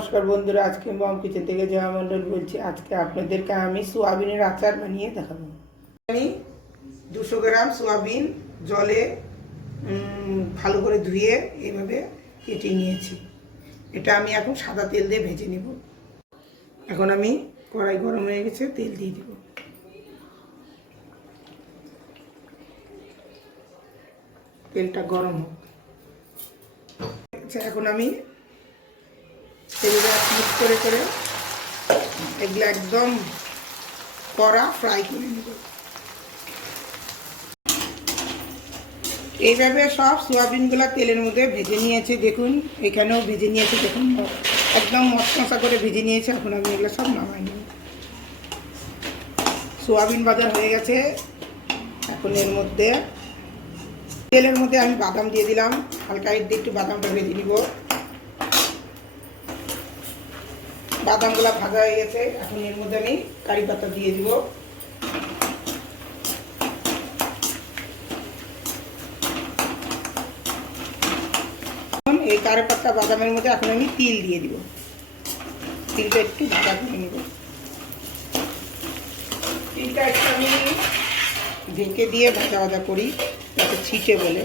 নমস্কার বন্ধুরা, আজকে মম কিচেন থেকে জয়া মণ্ডল বলছি। আজকে আপনাদেরকে আমি সোয়াবিনের আচার বানিয়ে দেখাবো। আমি 200 গ্রাম সোয়াবিন জলে ভালো করে ধুয়ে এইভাবে কেটে নিয়েছি। এটা আমি এখন সাদা তেল দিয়ে ভেজে নেব। এখন আমি কড়াই গরম হয়ে গেছে, তেল দিয়ে দিব। তেলটা গরম হোক। এখন আমি তেলটা মিক্স করে করে এগুলো একদম কড়া ফ্রাই করে নেব। এইভাবে সব সোয়াবিনগুলো তেলের মধ্যে ভেজে নিয়েছি। দেখুন এখানেও ভেজে নিয়েছি, দেখুন একদম মশমশা করে ভেজে নিয়েছি। এখন আমি এগুলো সব নামাই নেব। সোয়াবিন ভাজা হয়ে গেছে। এখন এর মধ্যে তেলের মধ্যে আমি বাদাম দিয়ে দিলাম। হালকা একটু বাদামটা ভেজে নিব। বাদামগুলো ভাজা হয়ে গেছে। এখন এর মধ্যে আমি কারি পাতা দিয়ে দিব। এই কারি পাতা বাদামের মধ্যে এখন আমি তিল দিয়ে দিব। তিলটা একটু ভাজা করে নিব। তিলটা একটু আমি ঢেকে দিয়ে ভাজা ভাজা করি যাতে ছিটে বলে।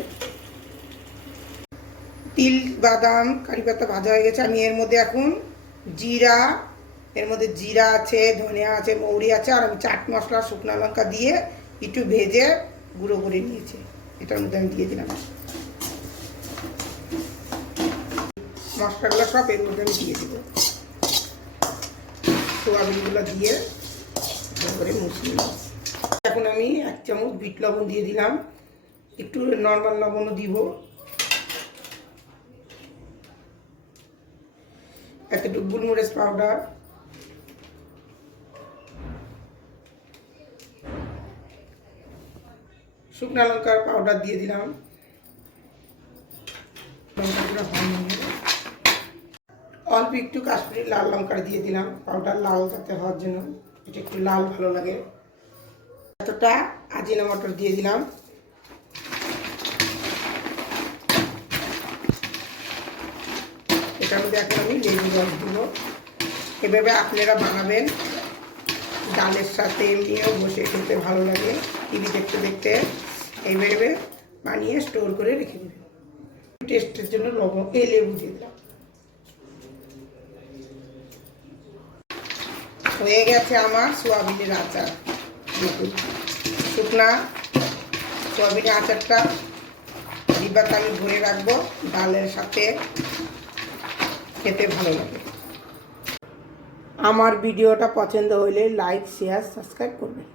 তিল বাদাম কারি পাতা ভাজা হয়ে গেছে। আমি এর মধ্যে এখন জিরা, এর মধ্যে জিরা আছে, ধনিয়া আছে, মৌরি আছে, আর আমি চাট মশলা শুকনো লঙ্কা দিয়ে একটু ভেজে গুঁড়ো করে নিয়েছি। এটার মধ্যে আমি দিয়ে দিলাম। মশলাগুলো সব এর মধ্যে আমি দিয়ে দিব। সোয়াবিনগুলো দিয়ে ভালো করে মুছিয়ে নিব। এখন আমি 1 চামচ বিট লবণ দিয়ে দিলাম। একটু নর্মাল লবণও দিব। একটু গোলমরিচ পাউডার, শুকনো লঙ্কার পাউডার দিয়ে দিলাম। অল্প একটু কাশ্মীরি লাল লঙ্কা দিয়ে দিলাম, পাউডার লাল যাতে হওয়ার জন্য। এটা একটু লাল ভালো লাগে। এতটা আজিনামটর দিয়ে দিলাম। এটার মধ্যে এখন আমি লেবু রস দিব। এভাবে আপনারা বানাবেন। ডালের সাথে এমনিও বসে খেতে ভালো লাগে, টিভি দেখতে দেখতে এইভাবে বানিয়ে স্টোর করে রেখে দেবেন। টেস্টের জন্য লবণ লেবু দিয়ে দিলাম। হয়ে গেছে আমার সোয়াবিনের আচার। দেখুন শুকনা সোয়াবিনের আচারটা ডিব্বাতে আমি ভরে রাখবো। ডালের সাথে খেতে ভালো লাগে। আমার ভিডিওটা পছন্দ হলে লাইক, শেয়ার, সাবস্ক্রাইব করবেন।